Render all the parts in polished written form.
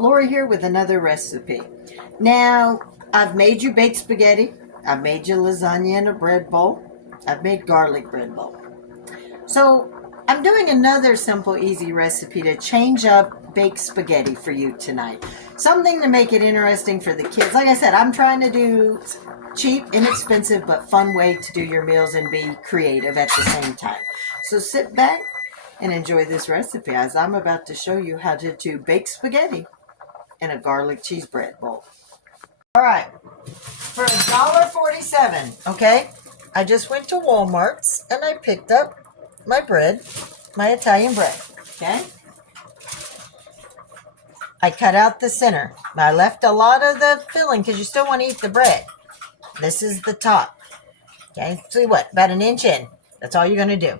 Lori here with another recipe. Now, I've made you baked spaghetti. I've made you lasagna in a bread bowl. I've made garlic bread bowl. So, I'm doing another simple, easy recipe to change up baked spaghetti for you tonight. Something to make it interesting for the kids. Like I said, I'm trying to do cheap, inexpensive, but fun way to do your meals and be creative at the same time. So sit back and enjoy this recipe as I'm about to show you how to do baked spaghetti in a garlic cheese bread bowl. All right, for $1.47, okay, I just went to Walmart's and I picked up my bread, my Italian bread, okay? I cut out the center. I left a lot of the filling because you still want to eat the bread. This is the top, okay? See what, about an inch in. That's all you're going to do.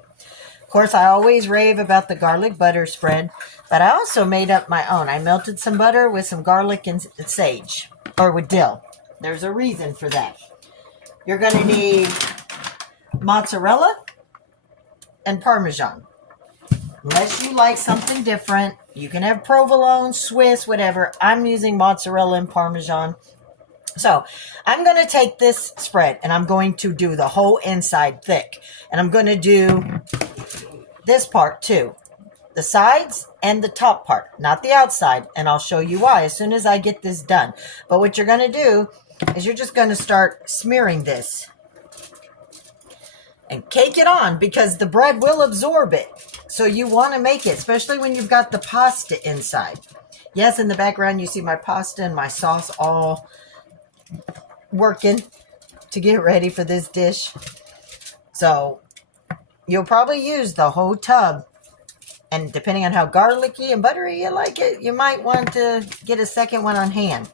Of course, I always rave about the garlic butter spread, but I also made up my own. I melted some butter with some garlic and sage, or with dill. There's a reason for that. You're going to need mozzarella and Parmesan. Unless you like something different, you can have provolone, Swiss, whatever. I'm using mozzarella and Parmesan. So I'm going to take this spread and I'm going to do the whole inside thick. And I'm going to do this part too. The sides and the top part, not the outside. And I'll show you why as soon as I get this done. But what you're going to do is you're just going to start smearing this. And cake it on because the bread will absorb it. So you want to make it, especially when you've got the pasta inside. Yes, in the background you see my pasta and my sauce all working to get ready for this dish. So you'll probably use the whole tub. And depending on how garlicky and buttery you like it, you might want to get a second one on hand.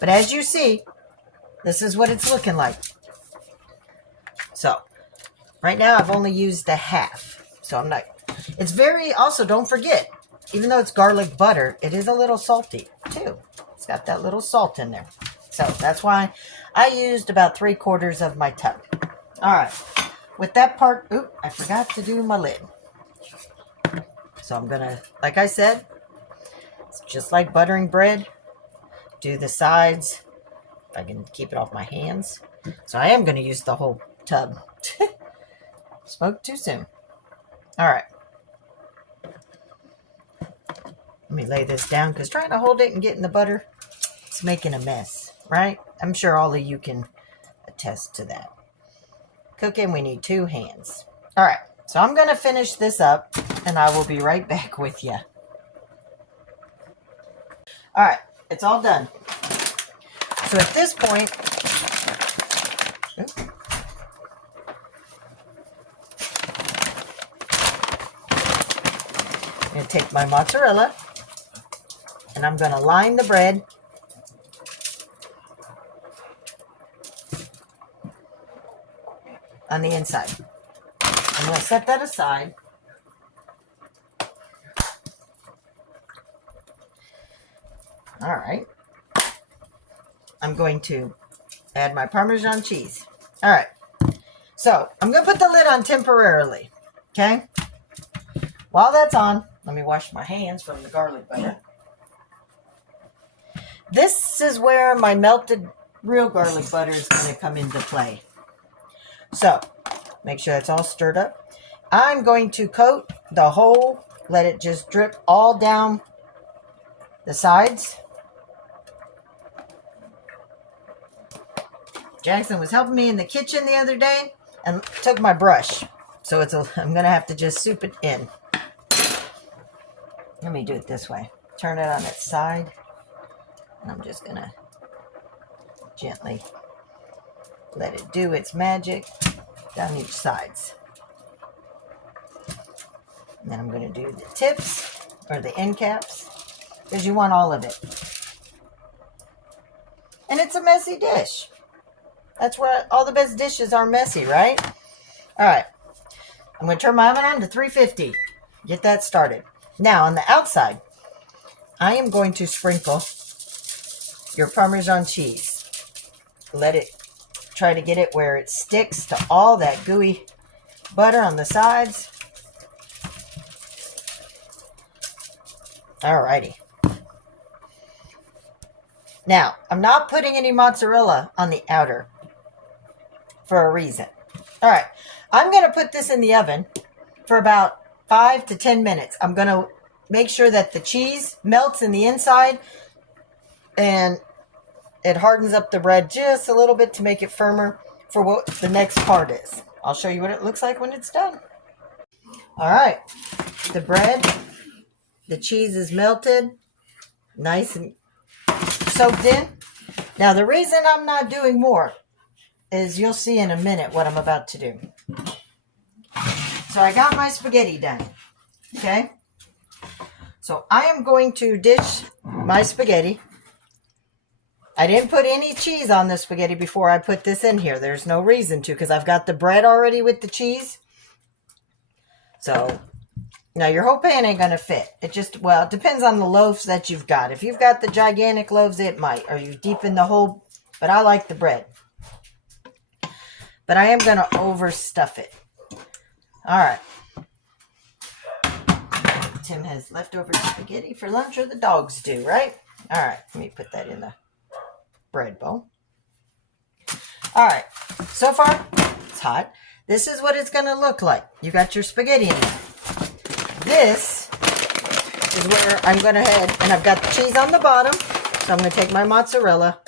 But as you see, this is what it's looking like. So right now I've only used a half. So I'm not, it's very, also don't forget, even though it's garlic butter, it is a little salty too. It's got that little salt in there. So that's why I used about 3/4 of my tub. All right. With that part, oop, I forgot to do my lid. So I'm going to, like I said, it's just like buttering bread. Do the sides. If I can keep it off my hands. So I am going to use the whole tub. Spoke too soon. All right. Let me lay this down because trying to hold it and get in the butter, it's making a mess, right? I'm sure all of you can attest to that. Cooking, we need 2 hands. All right, so I'm going to finish this up and I will be right back with you. All right, it's all done. So at this point, I'm going to take my mozzarella and I'm going to line the bread on the inside. I'm going to set that aside. All right. I'm going to add my Parmesan cheese. All right. So I'm going to put the lid on temporarily. Okay. While that's on, let me wash my hands from the garlic butter. This is where my melted real garlic butter is going to come into play. So, make sure it's all stirred up. I'm going to coat the whole, let it just drip all down the sides. Jackson was helping me in the kitchen the other day and took my brush. So I'm going to have to just soup it in. Let me do it this way. Turn it on its side. And I'm just going to gently let it do its magic down each sides. And then I'm going to do the tips or the end caps because you want all of it. And it's a messy dish. That's where all the best dishes are messy, right? All right. I'm going to turn my oven on to 350. Get that started. Now on the outside, I am going to sprinkle your Parmesan cheese. Let it try to get it where it sticks to all that gooey butter on the sides. Alrighty. Now, I'm not putting any mozzarella on the outer for a reason. All right, I'm going to put this in the oven for about 5 to 10 minutes. I'm going to make sure that the cheese melts in the inside and it hardens up the bread just a little bit to make it firmer for what the next part is. I'll show you what it looks like when it's done. All right, the bread, the cheese is melted, nice and soaked in. Now, the reason I'm not doing more is you'll see in a minute what I'm about to do. So I got my spaghetti done, okay? So I am going to dish my spaghetti. I didn't put any cheese on the spaghetti before I put this in here. There's no reason to because I've got the bread already with the cheese. So now your whole pan ain't going to fit. It just, well, it depends on the loaves that you've got. If you've got the gigantic loaves, it might. Or you deepen the whole, but I like the bread. But I am going to overstuff it. All right. Tim has leftover spaghetti for lunch, or the dogs do, right? All right. Let me put that in the bread bowl. All right. So far, it's hot. This is what it's going to look like. You got your spaghetti in there. This is where I'm going to head, and I've got the cheese on the bottom. So I'm going to take my mozzarella.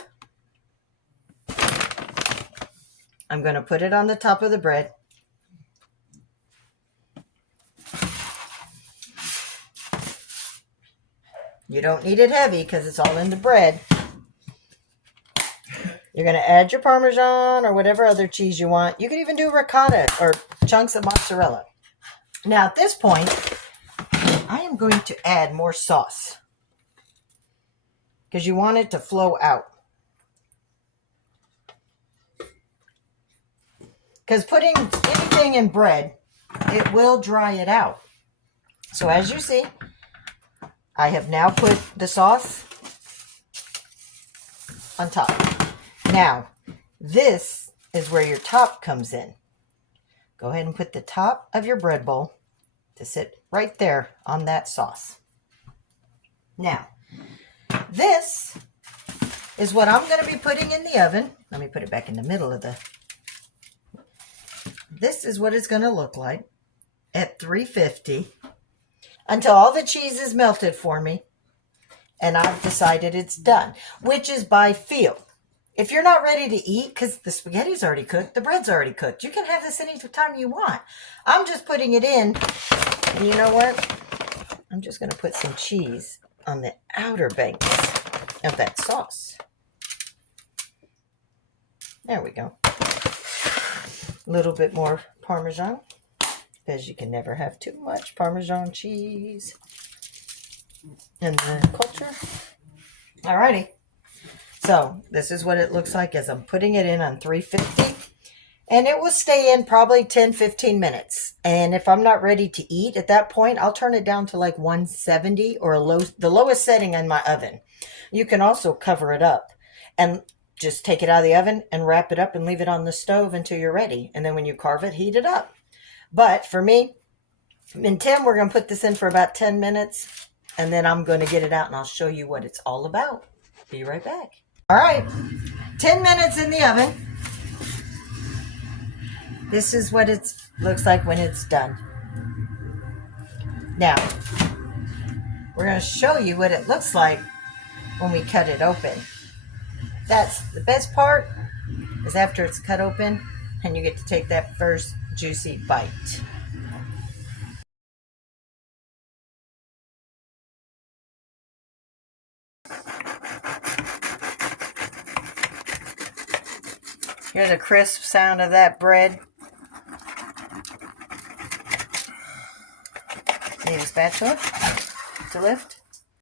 I'm going to put it on the top of the bread. You don't need it heavy because it's all in the bread. You're going to add your Parmesan or whatever other cheese you want. You can even do ricotta or chunks of mozzarella. Now at this point, I am going to add more sauce because you want it to flow out. Because putting anything in bread, it will dry it out. So as you see, I have now put the sauce on top. Now, this is where your top comes in. Go ahead and put the top of your bread bowl to sit right there on that sauce. Now, this is what I'm going to be putting in the oven. Let me put it back in the middle of the... This is what it's going to look like at 350 until all the cheese is melted for me and I've decided it's done, which is by feel. If you're not ready to eat because the spaghetti's already cooked, the bread's already cooked, you can have this any time you want. I'm just putting it in, and you know what? I'm just going to put some cheese on the outer banks of that sauce. There we go. A little bit more Parmesan, because you can never have too much Parmesan cheese in the culture. Alrighty. So this is what it looks like as I'm putting it in on 350. And it will stay in probably 10-15 minutes. And if I'm not ready to eat at that point, I'll turn it down to like 170 or the lowest setting in my oven. You can also cover it up and just take it out of the oven and wrap it up and leave it on the stove until you're ready. And then when you carve it, heat it up. But for me and Tim, we're going to put this in for about 10 minutes. And then I'm going to get it out and I'll show you what it's all about. Be right back. All right, 10 minutes in the oven. This is what it looks like when it's done. Now, we're going to show you what it looks like when we cut it open. That's the best part, is after it's cut open and you get to take that first juicy bite. Hear the crisp sound of that bread. Need a spatula to lift?